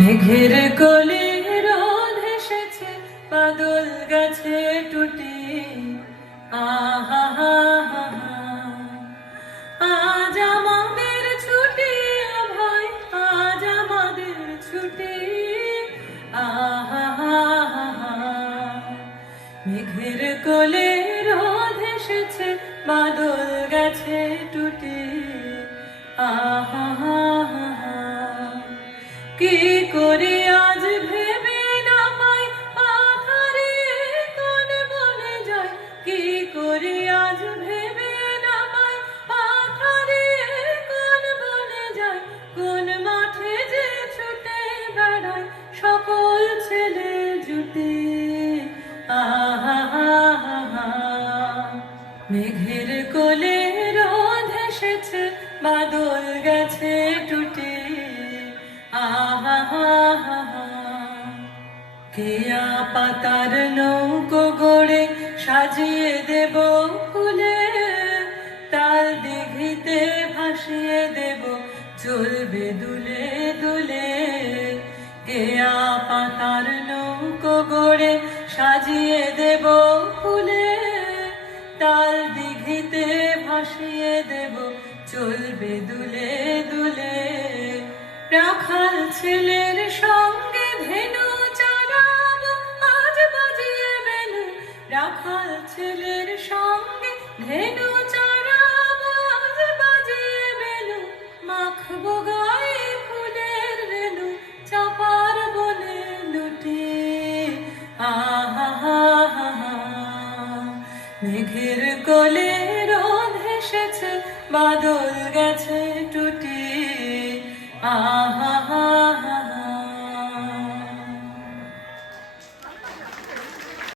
মেঘের কোলে রোদ এসেছে, বাদল গাছে টুটি। আহা হা হা হা, আজ আমাদের ছুটি, ভাই আজ আমাদের ছুটি। আহা হা হা হা, মেঘের কোলে রোদ এসেছে, বাদল গাছে টুটি। আহা হা হা হা, কি করে আজ ভেবে না পাই, পাথারে কোন বনে যায়। কি করে আজ ভেবে না পাই, পাথারে কোন বনে যায়। কোন মাঠে যে ছুটে বেড়ায় সকল ছেলে জুটে। আহা হা হা হা, মেঘের কোলে রোদ এসেছে, বাদল গাছে টুটি। আহা হা হা হা, কেয়া পাতার নৌকো গড়ে সাজিয়ে দেব ফুলে। তাল দিঘিতে ভাসিয়ে দেব, চলবে দুলে দুলে। কেয়া পাতার নৌকো গড়ে সাজিয়ে দেব ফুলে। তাল দিঘিতে ভাসিয়ে দেব, চলবে দুলে দুলে। রাখাল ছেলের সঙ্গে ধেনু চড়াবো, আজ বাজিয়ে বেনু। রাখাল ছেলের সঙ্গে ধেনু চড়াবো, আজ বাজিয়ে বেনু। মাখবো গায়ে ফুলের রেণু, চাপার বনে লুটি। আহা হা হা হা, মেঘের কোলে রোদ এসেছে, বাদল গেছে